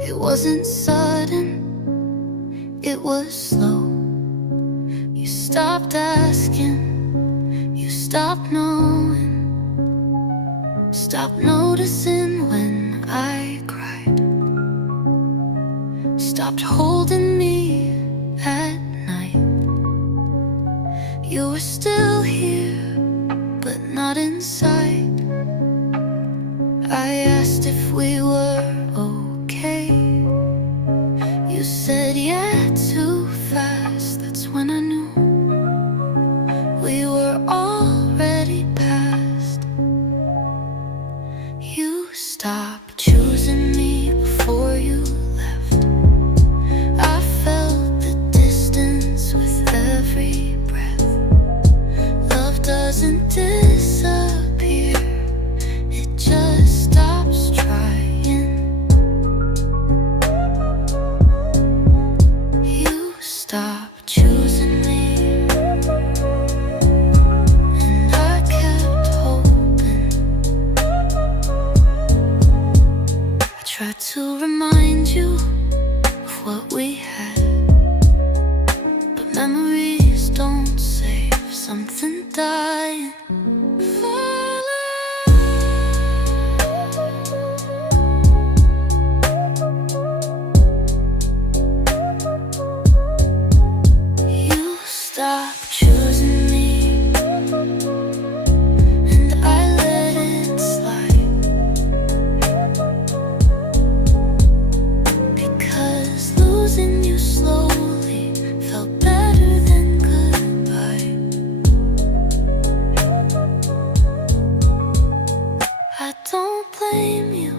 It wasn't sudden, it was slow. You stopped asking, you stopped knowing, stopped noticing when I cried, stopped holding me at night. You were still here, but not inside. I asked if we were okay. You said, yeah, too fast. That's when I knew we were already past. You stopped choosing me before you left. I felt the distance with every breath. Love doesn't disappear, it just stops trying. You stopped choosing me, and I kept hoping. I tried to remind you of what we had, but memories don't save something dying. You stopped choosing me, and I let it slide, because losing you slowly felt better than goodbye. I don't blame you,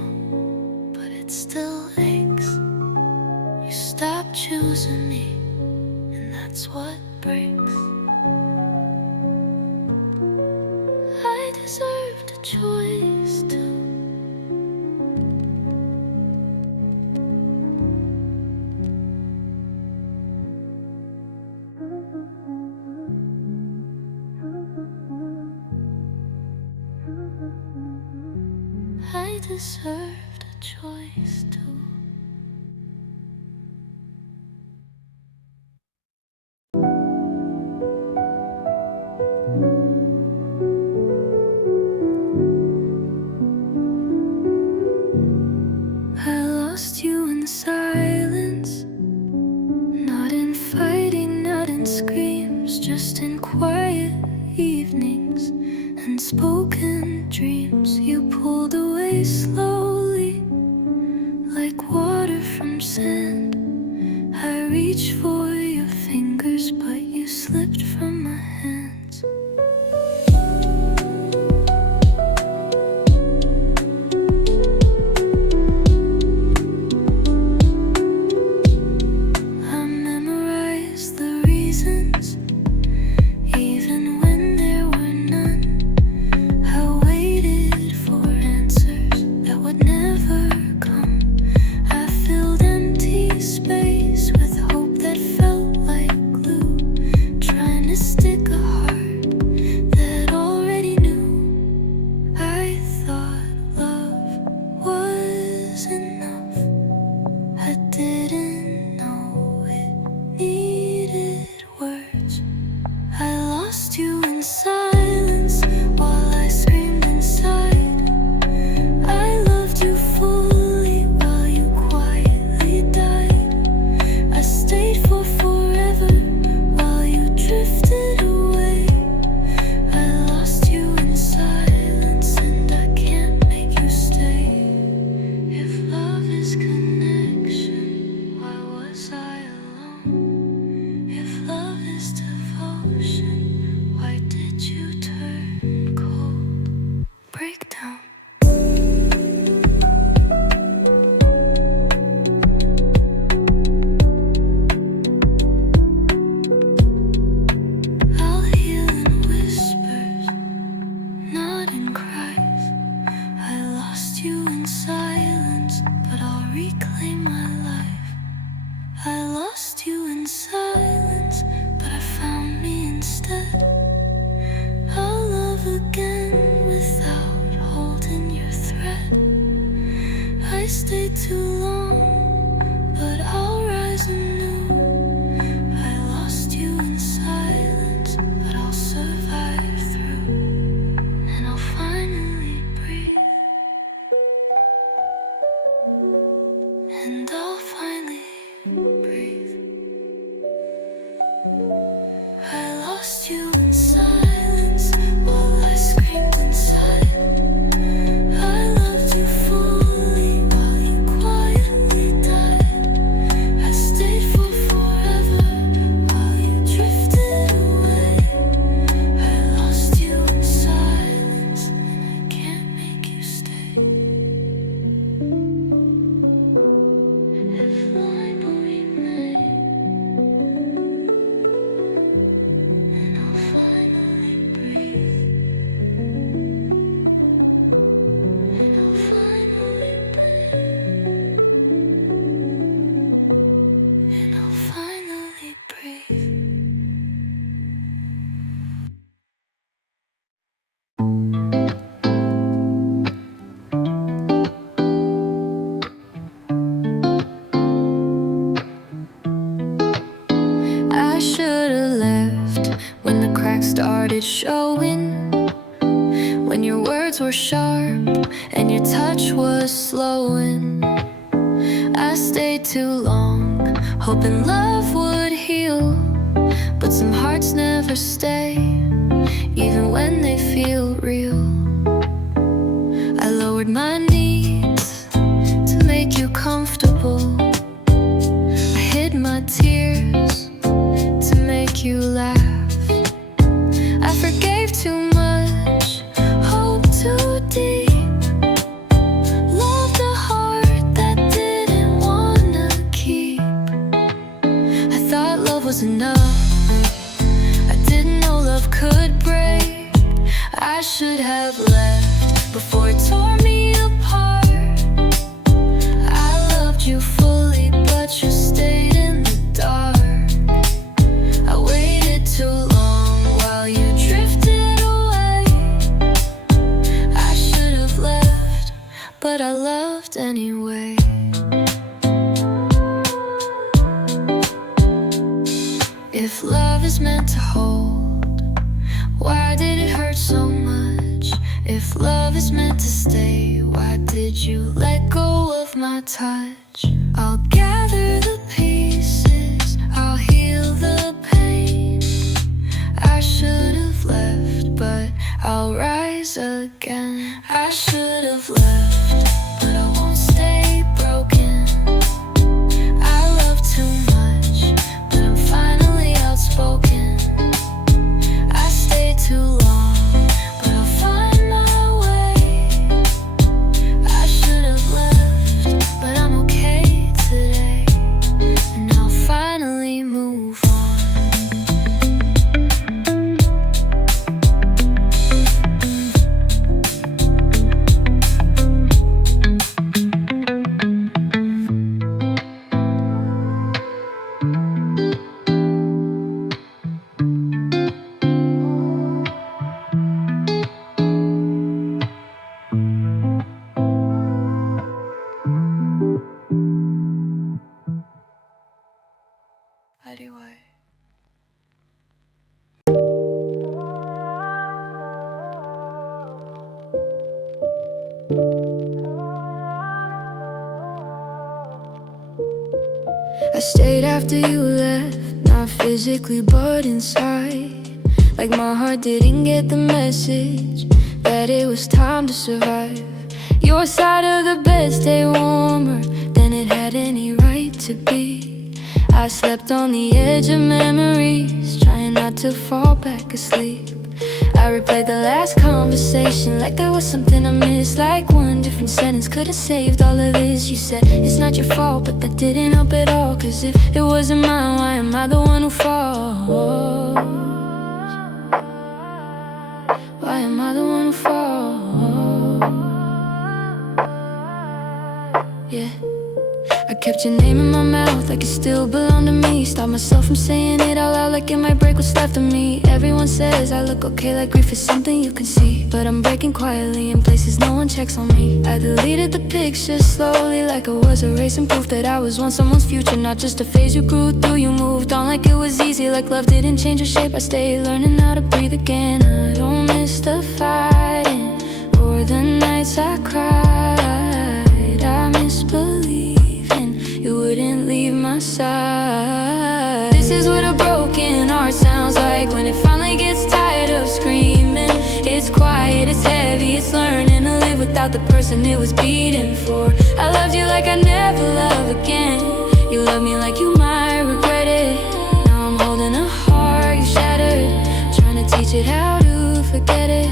but it still aches. You stopped choosing me, and that's what breaks. I deserved a choice too. I deserved a choice too. I lost you in silence, not in fighting, not in screams, just in quiet evenings and spoken dreams. You pulled away slowly, like water from sand. I reached for your fingers, but you slipped from my hands. I memorized the reasons, even when there were none. I waited for answers that would never come. I filled empty space with hope that felt like glue, trying to too long, but I'll rise anew. I lost you in silence, but I'll survive through, and I'll finally breathe, and I'll finally breathe. I lost you in silence while I screamed inside. I loved you fully while you quietly died. I stayed for forever while you drifted away. I lost you in silence, can't make you stay. If line will remain, and I'll finally breathe, and I'll finally breathe, and I'll finally breathe. I should've left when the cracks started showing, when your words were sharp and your touch was slowing. I stayed too long, hoping love would heal, but some hearts never stay, even when they feel real. I lowered my knees to make you comfortable. I hid my tears to make you laugh. I forgave too much, hoped too deep, loved a heart that didn't wanna keep. I thought love was enough, I didn't know love could break. I should have left before it tore me apart. I loved you fully, but you stayed in the dark. I waited too long while you drifted away. I should have left, but I loved anyway. If love is meant to hold, why did it hurt so much? If love is meant to stay, why did you let go of my touch? I'll gather the pieces, I'll heal the pain. I should have left, but I'll rise again. I should have left, but I won't stay broken. I love too much, but I'm finally outspoken. I stayed too long, but I'll find my way. I should have left, but I'm okay today, and I'll finally move on. Anyway. I stayed after you left, not physically but inside. Like my heart didn't get the message that it was time to survive. Your side of the bed stayed warmer than it had any right to be. I slept on the edge of memories, trying not to fall back asleep. I replayed the last conversation like there was something I missed, like one different sentence could have saved all of this. You said it's not your fault, but that didn't help at all. Cause if it wasn't mine, why am I the one who falls? Why am I the one who falls? Yeah, I kept your name in my mouth like it still belonged to me. Stopped myself from saying it out loud like it might break what's left of me. Everyone says I look okay, like grief is something you can see, but I'm breaking quietly in places no one checks on me. I deleted the picture slowly like it was erasing proof that I was once someone's future, not just a phase you grew through. You moved on like it was easy, like love didn't change your shape. I stayed learning how to breathe again. I don't miss the fighting or the nights I cried. I miss believing you wouldn't leave my side. This is what a broken heart sounds like when it finally gets tired of screaming. It's quiet, it's heavy, it's learning to live without the person it was beating for. I loved you like I never love again. You love me like you might regret it. Now I'm holding a heart you shattered, trying to teach it how to forget it.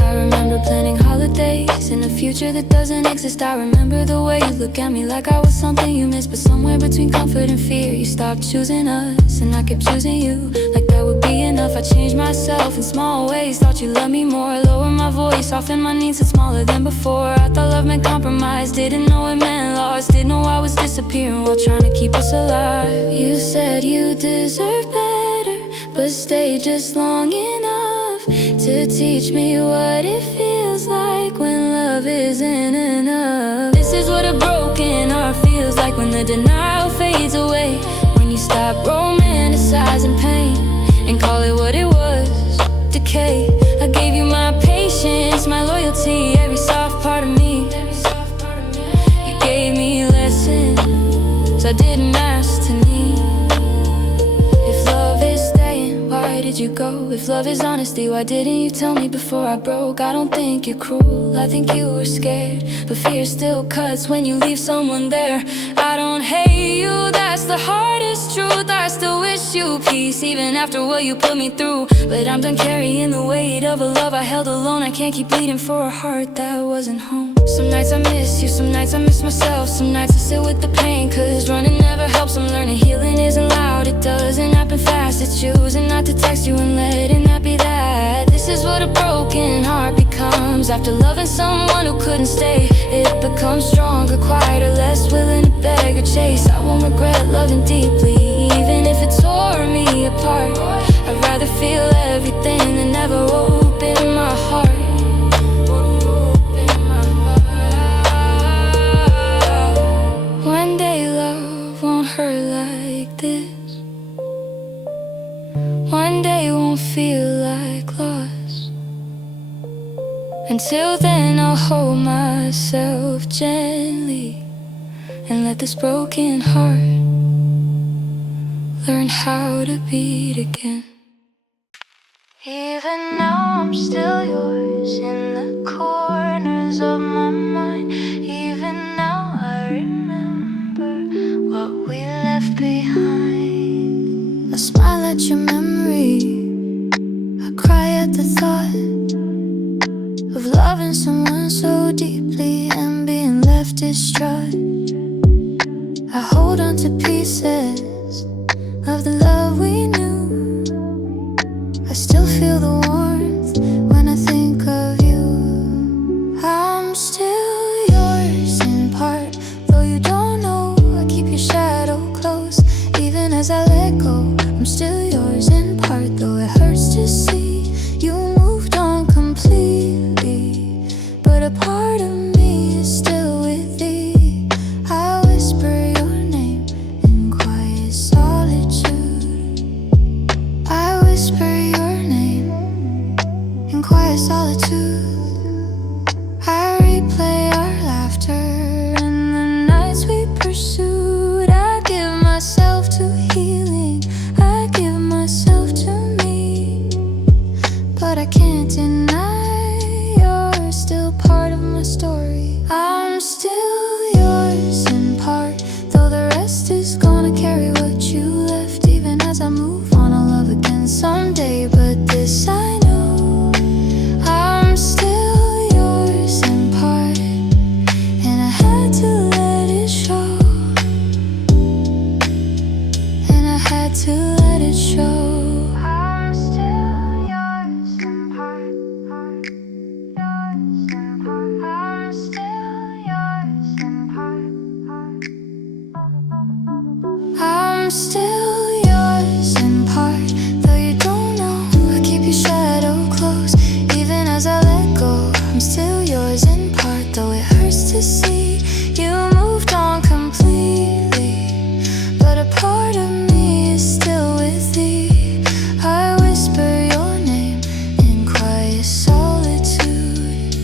I remember planning holidays in a future that doesn't exist. I remember the way you look at me like I was something you missed. But somewhere between comfort and fear, you stopped choosing us and I kept choosing you, like that would be enough. I changed myself in small ways, thought you loved me more. Lower my voice, soften my needs, it's smaller than before. I thought love meant compromise, didn't know it meant loss. Didn't know I was disappearing while trying to keep us alive. You said you deserve better, but stay just long enough to teach me what it feels like when love isn't enough. This is what a broken heart feels like when the denial fades away, when you stop romanticizing pain and call it what it was, decay. I gave you my patience, my loyalty, every soft part of me. You gave me lessons I didn't ask to need. If love is staying, why did you go? If love is honesty, why didn't you tell me before I broke? I don't think you're cruel, I think you were scared, but fear still cuts when you leave someone there. I don't hate you, that's the hardest truth. I still wish you peace, even after what you put me through. But I'm done carrying the weight of a love I held alone. I can't keep bleeding for a heart that wasn't home. Some nights I miss you, some nights I miss myself. Some nights I sit with the pain, cause running never helps. I'm learning healing isn't loud, it doesn't happen fast. It's choosing not to text you and letting that be that. This is what a broken heart becomes after loving someone who couldn't stay. It becomes stronger, quieter, less willing to beg or chase. I won't regret loving deeply, even if it tore me apart. I'd rather feel everything than never open my heart. One day love won't hurt like this. One day won't feel like loss. Until then I'll hold myself gently and let this broken heart learn how to beat again. Even now I'm still yours in the corners of my mind. Even now I remember what we left behind. I smile at your memory, I cry at the thought of loving someone so deeply and being left distraught. I hold on to pieces of the love we knew. I still feel the warmth when I think of you. I'm still yours in part, though you don't know. I keep your shadow close, even as I let go. I'm still yours in part, though it hurts to see you moved on completely. But a part of me is still with thee. I whisper your name in quiet solitude. I whisper your name in quiet solitude. I replay our laughter and the nights we pursued. I give myself to healing, I give myself to me. But I can't deny you're still part of my story. I'm still yours in part, though the rest is gonna carry what you left. Even as I move on, I'll love again someday. But this I know, I'm still yours in part, and I had to let it show. And I had to let it show. I'm still yours in part, yours in part. I'm still yours in part. still yours in part, though you don't know. I keep your shadow close, even as I let go. I'm still yours in part, though it hurts to see you moved on completely. But a part of me is still with thee. I whisper your name in quiet solitude.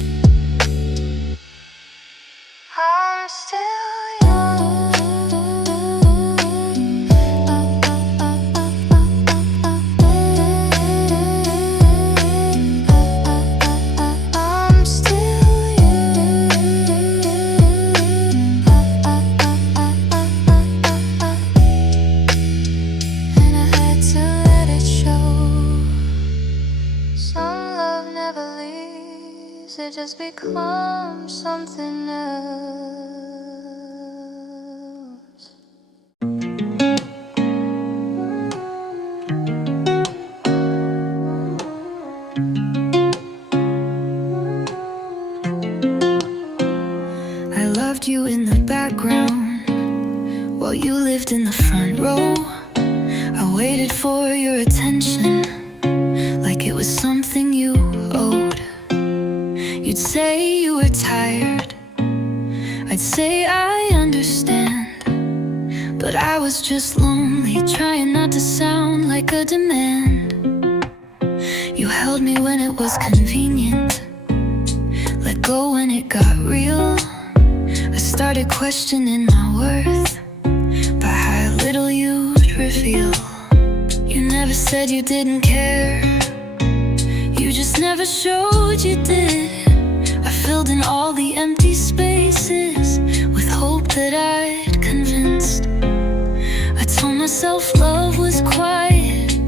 I'm still it just becomes something else. I loved you in the background while you lived in the front row. I waited for your attention like it was something you owed. You'd say you were tired, I'd say I understand, but I was just lonely, trying not to sound like a demand. You held me when it was convenient, let go when it got real. I started questioning my worth by how little you'd reveal. You never said you didn't care, you just never showed you did. I filled in all the empty spaces with hope that I'd convinced. I told myself love was quiet,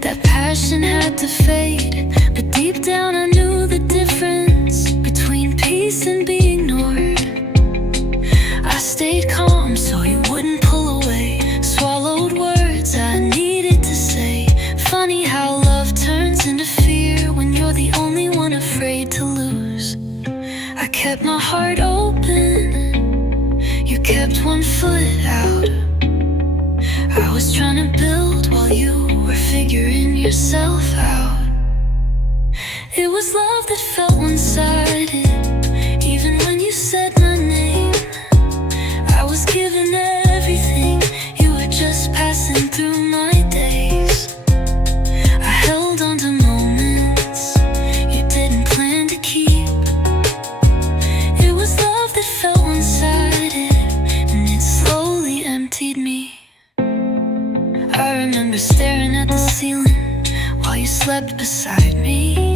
that passion had to fade. But deep down I knew the difference between peace and being ignored. I stayed calm so you wouldn't pull away, swallowed words I needed to say. Funny how love turns into fear when you're the only one afraid to lose. I kept my heart open, you kept one foot out. I was trying to build while you were figuring yourself out. It was love that felt one-sided, even when you said my name. I was giving everything, you were just passing through my days. I held on to moments you didn't plan to keep. It was love that felt one-sided, and it slowly emptied me. I remember staring at the ceiling while you slept beside me,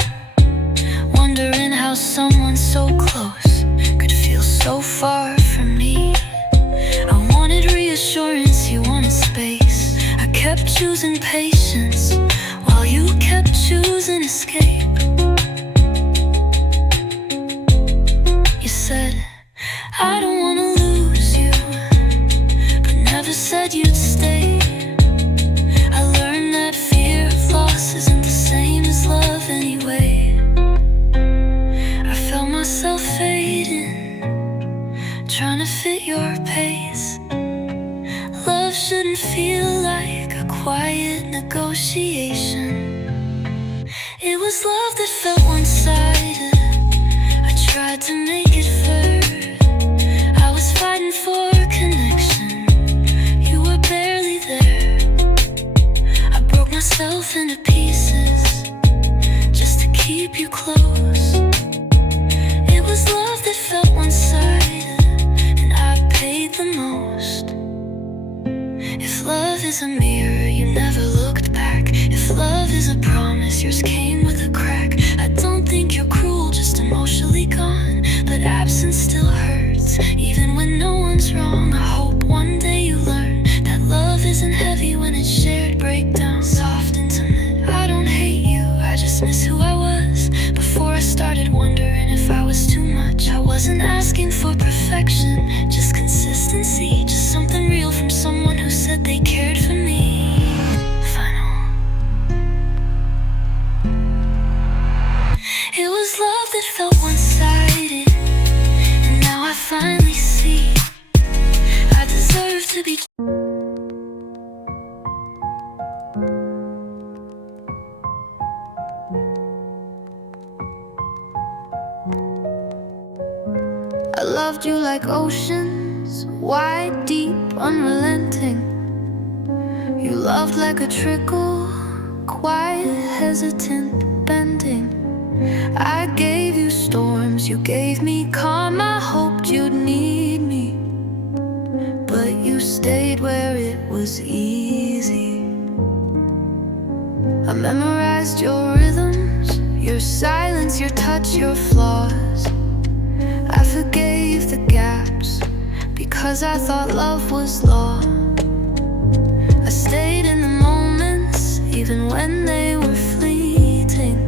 wondering how someone so close could feel so far from me. I wanted reassurance, you wanted space. I kept choosing patience while you kept choosing escape. You said, I don't wanna lose you, but never said you'd stay. I learned that fear of loss isn't the same as love anyway. I felt myself fading, trying to fit your pace. Love shouldn't feel like a quiet negotiation. It was love that felt one-sided, I tried to make it fair. I was fighting for connection, you were barely there. I broke myself into pieces just to keep you close. It was love that felt one-sided, and I paid the most. If love is a mirror, you never looked back. If love is a promise, yours came with a crack. I don't think you're cruel, just emotionally gone, but absence still hurts, even when no one's wrong. I hope one day you learn that love isn't heavy when it's shared. Breakdown, soft, intimate. I don't hate you, I just miss who I was before I started wondering if I was too much. I wasn't asking for perfection, just consistency, just something real from someone who said they cared for me. Final. It was love that felt one-sided, and now I finally see I deserve to be. loved you like oceans, wide, deep, unrelenting. You loved like a trickle, quiet, hesitant, bending. I gave you storms, you gave me calm. I hoped you'd need me, but you stayed where it was easy. I memorized your rhythms, your silence, your touch, your flaws. I forgave the gaps because I thought love was law. I stayed in the moments even when they were fleeting.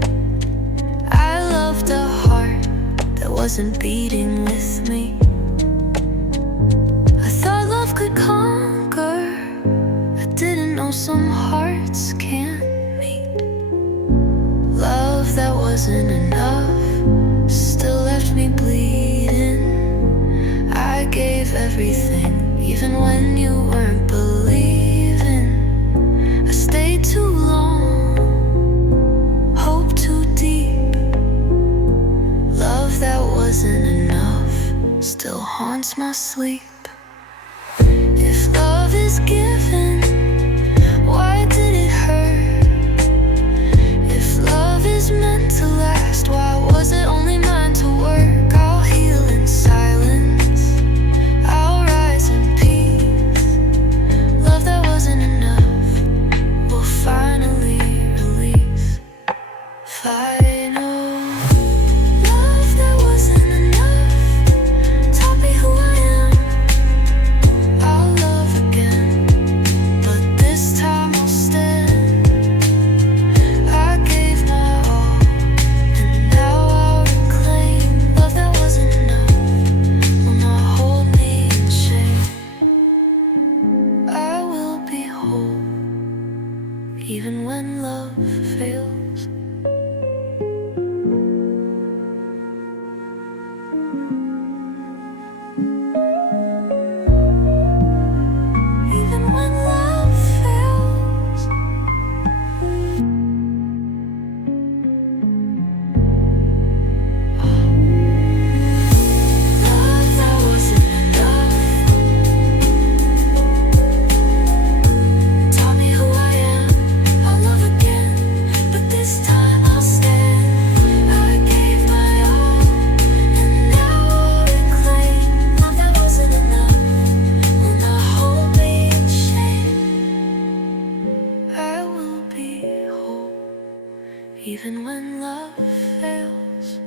I loved a heart that wasn't beating with me. I thought love could conquer. I didn't know some hearts can't meet. Love that wasn't enough still left me bleeding. I gave everything, even when you weren't believing. I stayed too long, hope too deep. Love that wasn't enough still haunts my sleep. If love is given, why did it hurt? If love is meant to last, why was it only mine to work? I'll heal in silence, I'll rise in peace. Love that wasn't enough will finally release. Final. Love that wasn't enough taught me who I am. I'll love again, but this time I'll stand. I gave my all, and now I'll reclaim. Love that wasn't enough will not hold me in shame. I will be whole, even when love fails. Even when love fails. Love that wasn't enough taught me who I am. I'll love again, but this time I'll stand. I gave my all, and now I'll reclaim. Love that wasn't enough will not hold me in shame. I will be whole, even when love fails.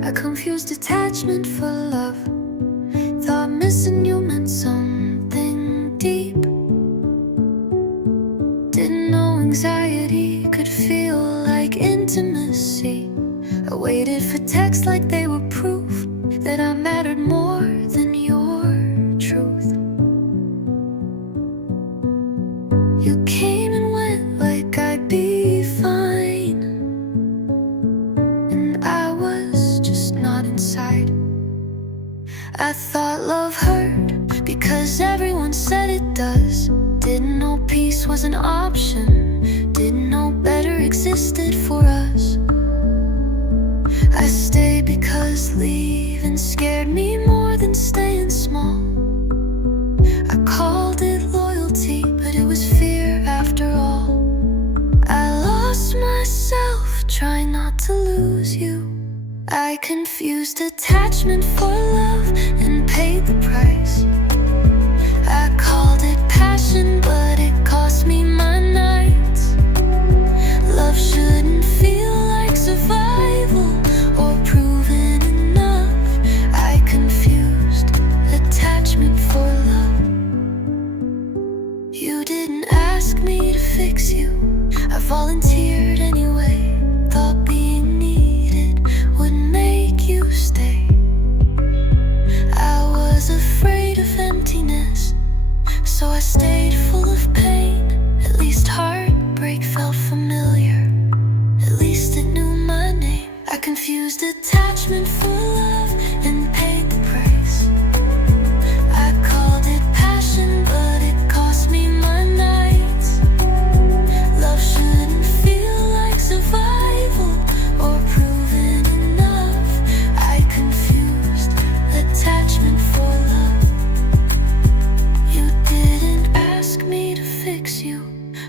I confused attachment for love. Thought missing you meant something deep. Didn't know anxiety could feel like intimacy. I waited for texts like they were proof that I mattered more than your truth. You came and went like I'd be fine, and I was just not inside. I thought love hurt because everyone said it does. Didn't know peace was an option. Didn't know better existed for us. I stayed because leaving scared me more than staying small. I called it loyalty, but it was fear after all. I lost myself trying not to lose you. I confused attachment for love and paid the price. I called it passion, but it cost me my nights. Love shouldn't feel like survival or proven enough. I confused attachment for love. You didn't ask me to fix you, I volunteered anyway. Thought being needed would make you stay. confused attachment for love and paid the price. I called it passion, but it cost me my nights. Love shouldn't feel like survival or proven enough. I confused attachment for love. You didn't ask me to fix you,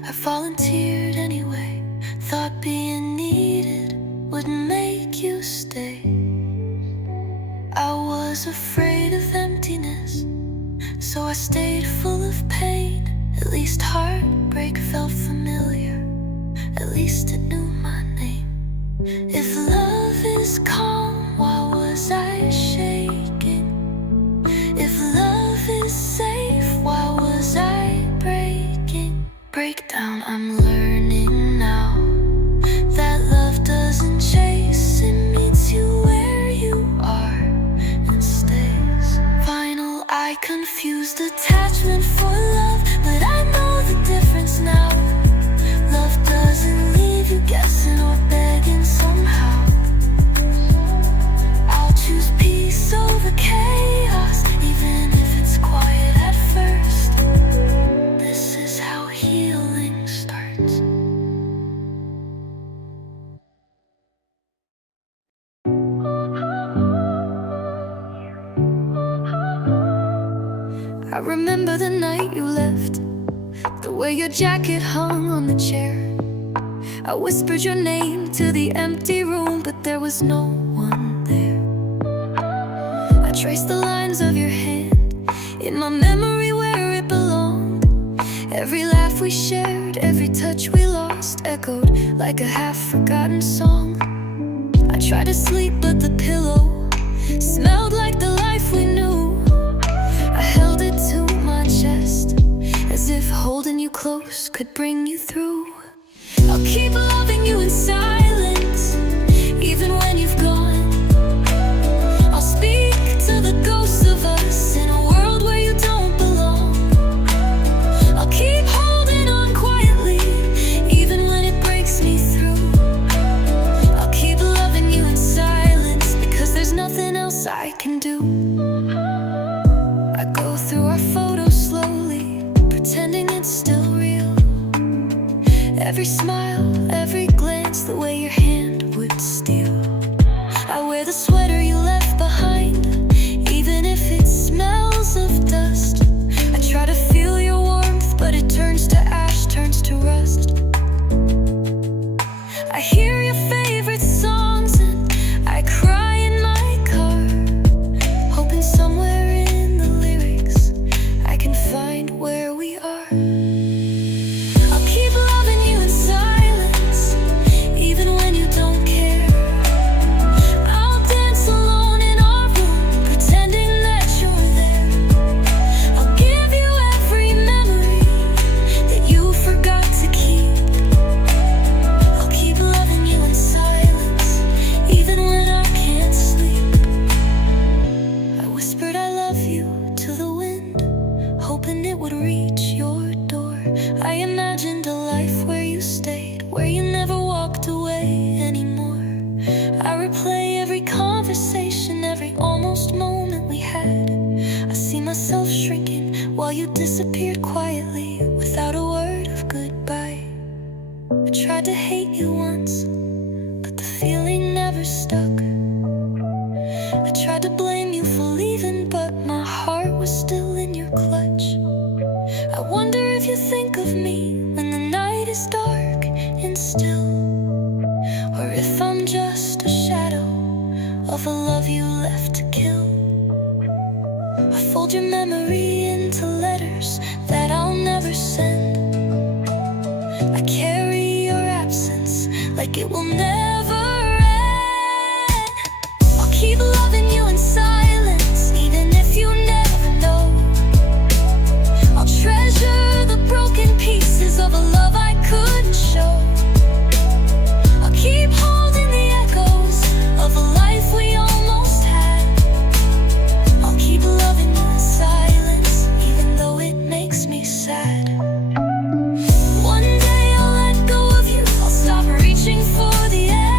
I volunteered anyway. Thought being needed would make you stay. I was afraid of emptiness, so I stayed full of pain. At least heartbreak felt familiar, at least it knew my name. If love is calm, why was I shaking? If love is safe, why was I breaking? Breakdown, I'm learning now that love doesn't chase, it meets you where you are and stays. Final, I confused attachment for love, but I know the difference now. Love doesn't leave you guessing or begging somehow. I'll choose peace over chaos, even if it's quiet at first. This is how healing starts. I remember the night you left, the way your jacket hung on the chair. I whispered your name to the empty room, but there was no one there. I traced the lines of your hand in my memory where it belonged. Every laugh we shared, every touch we lost, echoed like a half-forgotten song. I tried to sleep, but the pillow smelled like the life we knew. I held it to my chest, as if holding you close could bring you through. I'll keep loving you in silence, even when you've gone. I'll speak to the ghosts of us in a world where you don't belong. I'll keep holding on quietly, even when it breaks me through. I'll keep loving you in silence, because there's nothing else I can do. I go through our photos slowly, pretending it's still real. Every smile, every glance, the way your hand would steal. I wear the sweater you left behind, even if it smells of dust. I try to feel your warmth, but it turns to ash, turns to rust. I hear your favorite songs and I cry in my car, hoping somewhere in the lyrics I can find where we are. I'll keep loving you in silence, even when you don't care. I'll dance alone in our room, pretending that you're there. I'll give you every memory that you forgot to keep. I'll keep loving you in silence, even when I can't sleep. I whispered I love you to the wind, hoping it would reach your door. I imagined a life where you stayed, where you never walked away anymore. I replay every conversation, every almost moment we had. I see myself shrinking while you disappeared quietly, without a word of goodbye. I tried to hate you once, but the feeling never stuck. I tried to blame you for leaving, but my heart was still in your clutch. I wonder if you think of me when the night is dark and still, or if I'm just a shadow of a love you left to kill. I fold your memory into letters that I'll never send. I carry your absence like it will never end. I'll keep loving you in silence, even if you never know. I'll treasure the broken pieces of a love I couldn't show. I'll keep holding the echoes of a life we almost had. I'll keep loving you in silence, even though it makes me sad. One day I'll let go of you, I'll stop reaching for the end.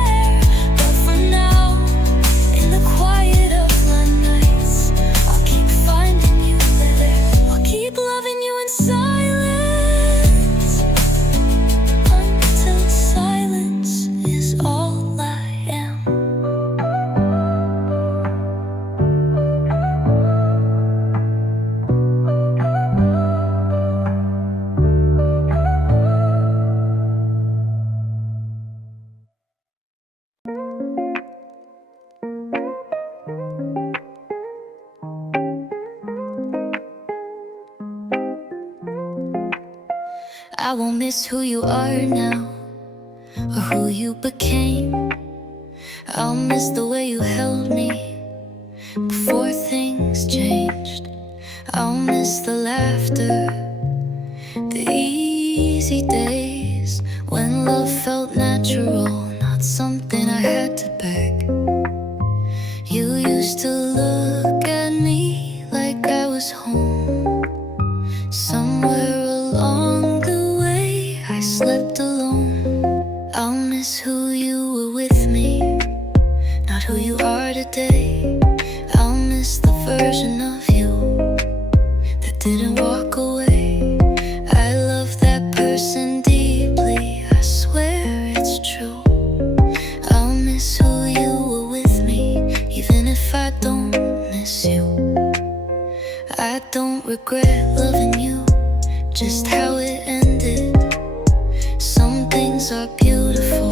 I won't miss who you are now or who you became. I'll miss the way you held me before things changed. I'll miss the laughter, the easy days when love felt natural, not something I had to beg. You used to look at me like I was home. Somewhere along the way I slept alone. I'll miss who you were with me, not who you are today. I'll miss the version of you that didn't walk away. I love that person deeply, I swear it's true. I'll miss who you were with me, even if I don't miss you. I don't regret loving you, just how it ended. Some things are beautiful,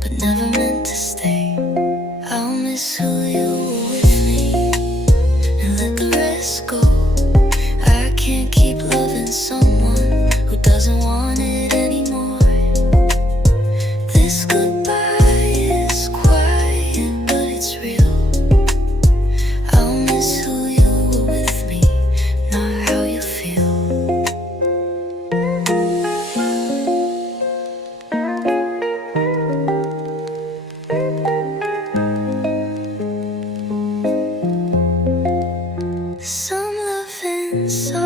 but never meant to stay. I'll miss who you were with me and let the rest go. I can't keep loving someone who doesn't want it anymore. This goodbye is quiet, but it's real. I'll miss who you were with me, not how you feel. Some love inside